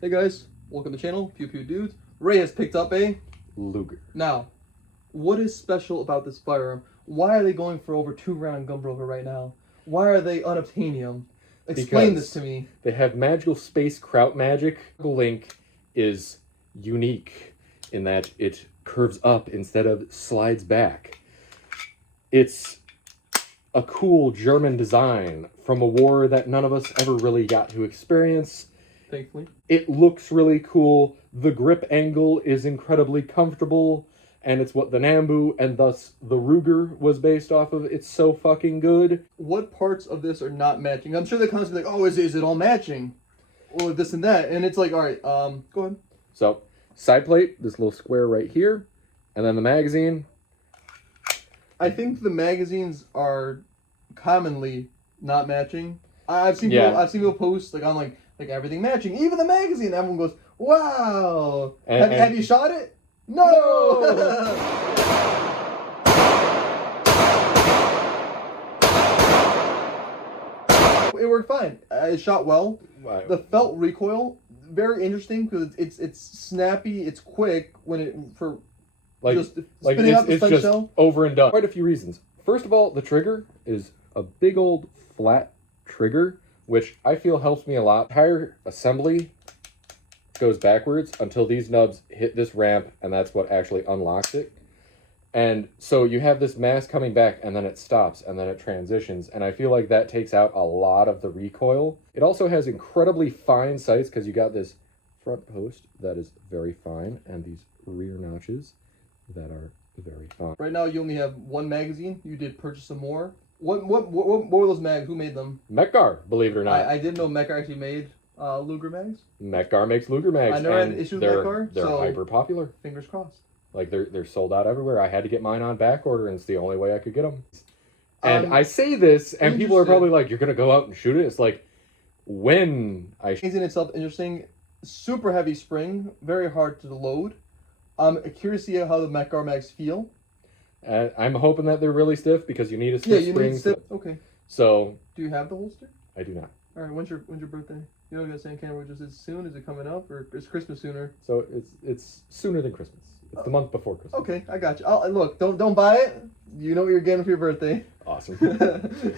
Hey guys, welcome to the channel, Pew Pew Dudes. Ray has picked up a Luger. Now, what is special about this firearm? Why are they going for over $2,000 on Gunbroker right now? Why are they unobtainium? Explain this to me. They have magical space kraut magic. The link is unique in that it curves up instead of slides back. It's a cool German design from a war that none of us ever really got to experience. Thankfully. It looks really cool. The grip angle is incredibly comfortable, and it's what the Nambu and thus the Ruger was based off of. It's so fucking good. What parts of this are not matching? I'm sure they're constantly like, oh, is it all matching? Or this and that. And it's like, all right, go ahead. So, side plate, this little square right here, and then the magazine. I think the magazines are commonly not matching. I've seen people post like on like everything matching, even the magazine. Everyone goes, "Wow!" Have you shot it? No. It worked fine. It shot well. Wow. The felt recoil, very interesting because it's snappy. It's quick when it spinning out the it's spike just shell. Over and done. Quite a few reasons. First of all, the trigger is a big old flat trigger, which I feel helps me a lot. Entire assembly goes backwards until these nubs hit this ramp, and that's what actually unlocks it. And so you have this mass coming back, and then it stops, and then it transitions, and I feel like that takes out a lot of the recoil. It also has incredibly fine sights, because you got this front post that is very fine, and these rear notches that are very fine. Right now, you only have one magazine. You did purchase some more. What were those mags? Who made them? Mekgar, believe it or not. I didn't know Mekgar actually made Luger mags. Mekgar makes Luger mags. I never had an issue with Mekgar. They're hyper popular. Fingers crossed. Like they're sold out everywhere. I had to get mine on back order, and it's the only way I could get them. And I say this, and people are probably like, "You're gonna go out and shoot it?" It's like, when I in itself interesting, super heavy spring, very hard to load. I'm curious to see how the Mekgar mags feel. I'm hoping that they're really stiff because you need a stiff spring. Need stiff. Okay. So. Do you have the holster? I do not. All right. When's your birthday? You know what I'm saying? Camera, just is soon? Is it coming up, or is Christmas sooner? So it's sooner than Christmas. It's the month before Christmas. Okay, I got you. Look, don't buy it. You know what you're getting for your birthday. Awesome.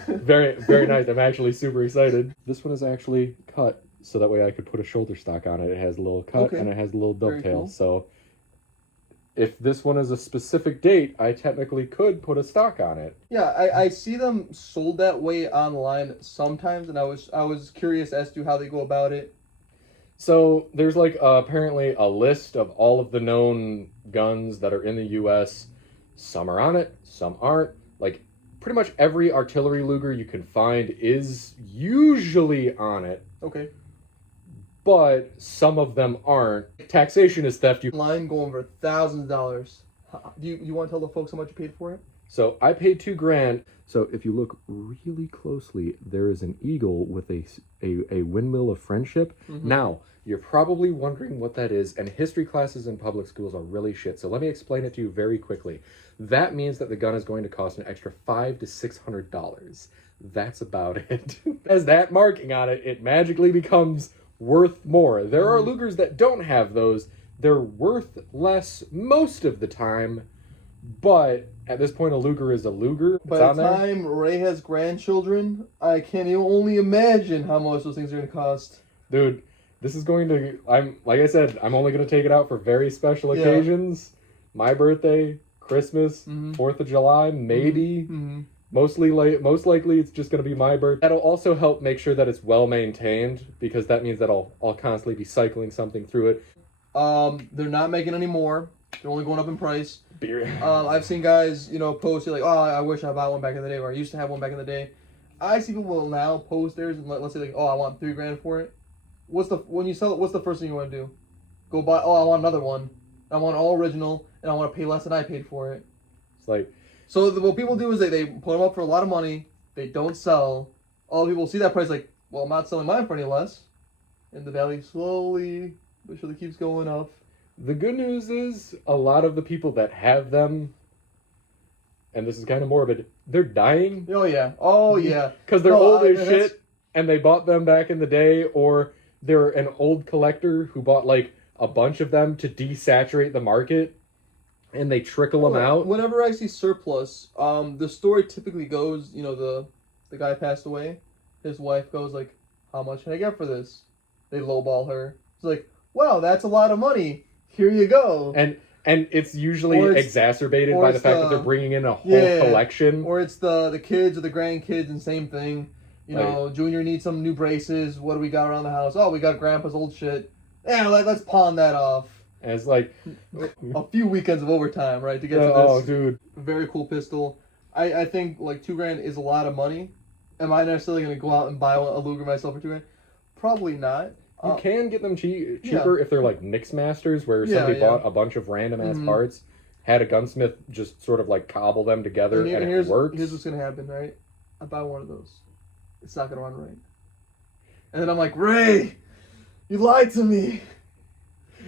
Very, very nice. I'm actually super excited. This one is actually cut so that way I could put a shoulder stock on it. It has a little cut and it has a little dovetail. Cool. So if this one is a specific date, I technically could put a stock on it. Yeah, I see them sold that way online sometimes, and I was curious as to how they go about it. So there's like apparently a list of all of the known guns that are in the U.S. Some are on it, some aren't. Like pretty much every artillery Luger you can find is usually on it. Okay. But some of them aren't. Taxation is theft. Line going for thousands of dollars. Do you want to tell the folks how much you paid for it? So I paid $2,000. So if you look really closely, there is an eagle with a windmill of friendship. Mm-hmm. Now, you're probably wondering what that is, and history classes in public schools are really shit. So let me explain it to you very quickly. That means that the gun is going to cost an extra $500 to $600. That's about it. As that marking on it, it magically becomes worth more. There are Lugers that don't have those. They're worth less most of the time, but at this point, a Luger is a Luger. By the time Ray has grandchildren, I can only imagine how much those things are going to cost. Dude, this is going to... like I said, I'm only going to take it out for very special occasions. My birthday, Christmas, 4th of July, maybe. Mm-hmm. Most likely, it's just going to be my birthday. That'll also help make sure that it's well maintained, because that means that I'll constantly be cycling something through it. They're not making any more. They're only going up in price. Beer. I've seen guys, post like, oh, I wish I bought one back in the day, or I used to have one back in the day. I see people now post theirs and let's say like, oh, I want $3,000 for it. When you sell it, what's the first thing you want to do? Go buy. Oh, I want another one. I want all original, and I want to pay less than I paid for it. It's like. So what people do is they put them up for a lot of money. They don't sell. All people see that price like, well, I'm not selling mine for any less. And the value slowly but surely keeps going up. The good news is a lot of the people that have them, and this is kind of morbid, they're dying. Oh yeah. Oh yeah. Because they're old as shit, and they bought them back in the day, or they're an old collector who bought like a bunch of them to desaturate the market, and they trickle them out. Whenever I see surplus, the story typically goes, you know, the guy passed away, his wife goes like, how much can I get for this? They lowball her. It's like, wow, that's a lot of money. Here you go. And it's usually exacerbated by the fact that they're bringing in a whole collection. Or it's the kids or the grandkids, and same thing. You know, Junior needs some new braces. What do we got around the house? Oh, we got Grandpa's old shit. Yeah, let's pawn that off. And it's like a few weekends of overtime, right, to get to this. Oh, dude. Very cool pistol. I think like $2,000 is a lot of money. Am I necessarily going to go out and buy a Luger myself for $2,000? Probably not. You can get them cheaper if they're like Mix Masters, where somebody bought a bunch of random ass parts, had a gunsmith just sort of like cobble them together, and it works. Here's what's gonna happen, right? I buy one of those. It's not gonna run right. And then I'm like, Ray, you lied to me.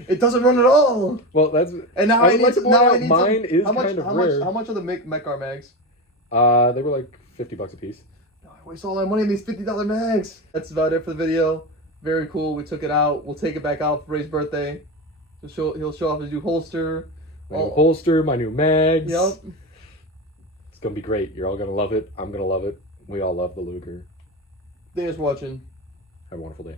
It doesn't run at all. Well, that's and now I need mine is kind of rare. How much are the Mechar mags? They were like $50 a piece. I waste all my money on these $50 mags. That's about it for the video. Very cool. We took it out. We'll take it back out for Ray's birthday. He'll show off his new holster. My new holster, my new mags. Yep. It's gonna be great. You're all gonna love it. I'm gonna love it. We all love the Luger. Thanks for watching. Have a wonderful day.